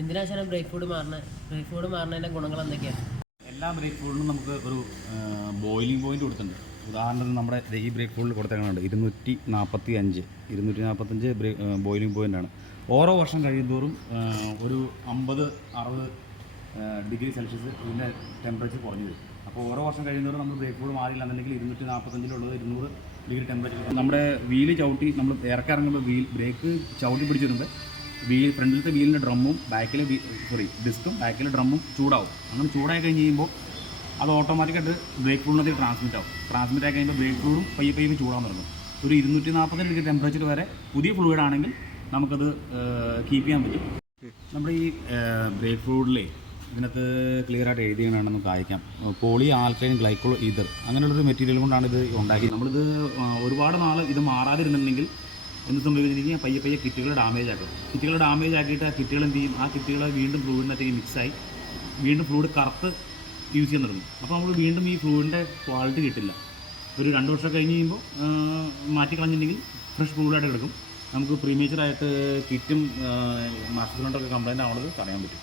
എന്തിനാണ് break food മാറുന്നതിൻ്റെ ഗുണങ്ങൾ എന്തൊക്കെയാണ്? എല്ലാ ബ്രേക്ക് ഫുഡിനും നമുക്ക് ഒരു ബോയിലിംഗ് പോയിന്റ് കൊടുത്തിട്ടുണ്ട്. ഉദാഹരണത്തിന് നമ്മുടെ ഈ ബ്രേക്ക് ഫുഡിൽ കൊടുത്തേക്കാനുണ്ട് 245 ബോയിലിംഗ് പോയിൻ്റാണ്. ഓരോ വർഷം കഴിയുന്തോറും ഒരു 50-60 ഡിഗ്രി സെൽഷ്യസ് ഇതിൻ്റെ ടെമ്പറേച്ചർ കുറഞ്ഞു വരും. അപ്പോൾ ഓരോ വർഷം കഴിയുന്നതോറും നമ്മൾ ബ്രേക്ക് ഫുഡ് മാറിയില്ലാന്നുണ്ടെങ്കിൽ 245 200 ഡിഗ്രി ടെമ്പറേച്ചർ നമ്മുടെ വീല് ചവിട്ടി നമ്മൾ ഇറക്കുമ്പോൾ ബ്രേക്ക് ചവിട്ടി പിടിച്ച് വരുമ്പോൾ ഫ്രണ്ടിലത്തെ വീലിൻ്റെ ഡ്രമ്മും ഡിസ്കും ബാക്കിലെ ഡ്രമ്മും ചൂടാവും. അങ്ങനെ ചൂടായി കഴിഞ്ഞ് കഴിയുമ്പോൾ അത് ഓട്ടോമാറ്റിക്കായിട്ട് ബ്രേക്ക് ഫ്ലൂഡിനകത്ത് ട്രാൻസ്മിറ്റ് ആയി കഴിയുമ്പോൾ ബ്രേക്ക് ഫ്ലൂഡും പയ്യെ ചൂടാൻ തുടങ്ങും. ഒരു 240 ഡിഗ്രി ടെമ്പറേച്ചർ വരെ പുതിയ ഫ്ലൂയിഡാണെങ്കിൽ നമുക്കത് കീപ്പ് ചെയ്യാൻ പറ്റും. നമ്മുടെ ഈ ബ്രേക്ക് ഫ്ലൂയിഡിലെ ഇതിനകത്ത് ക്ലിയറായിട്ട് എഴുതിയാണ് നമുക്ക് അയക്കാം. പോളി ആൽക്കൈൻ ഗ്ലൈക്കോൾ ഈതർ അങ്ങനെയുള്ളൊരു മെറ്റീരിയൽ കൊണ്ടാണ് ഇത് ഉണ്ടാക്കി. നമ്മളിത് ഒരുപാട് നാൾ ഇത് മാറാതിരുന്നുണ്ടെങ്കിൽ എന്ത് സംഭവിച്ചിട്ടുണ്ടെങ്കിൽ പയ്യെ കിറ്റുകൾ ഡാമേജ് ആക്കും. കിറ്റുകൾ ഡാമേജ് ആക്കിയിട്ട് ആ കിറ്റുകൾ എന്ത് ചെയ്യും, ആ കിറ്റുകളെ വീണ്ടും ഫ്ലൂയിഡിനകത്തേക്ക് മിക്സായി വീണ്ടും ഫ്ലൂയിഡ് കറുത്ത് യൂസ് ചെയ്യാൻ തുടങ്ങും. അപ്പോൾ നമ്മൾ വീണ്ടും ഈ ഫ്ലൂയിഡിൻ്റെ ക്വാളിറ്റി കിട്ടില്ല. ഒരു 2 വർഷം കഴിഞ്ഞ് കഴിയുമ്പോൾ മാറ്റിക്കളഞ്ഞിട്ടുണ്ടെങ്കിൽ ഫ്രഷ് ഫ്ലൂയിഡായിട്ട് എടുക്കും. നമുക്ക് പ്രീമേച്ചറായിട്ട് കിറ്റും മാസ്റ്റർ സിലിണ്ടറൊക്കെ കംപ്ലൈൻറ്റ് ആവുന്നത് പറയാൻ പറ്റും.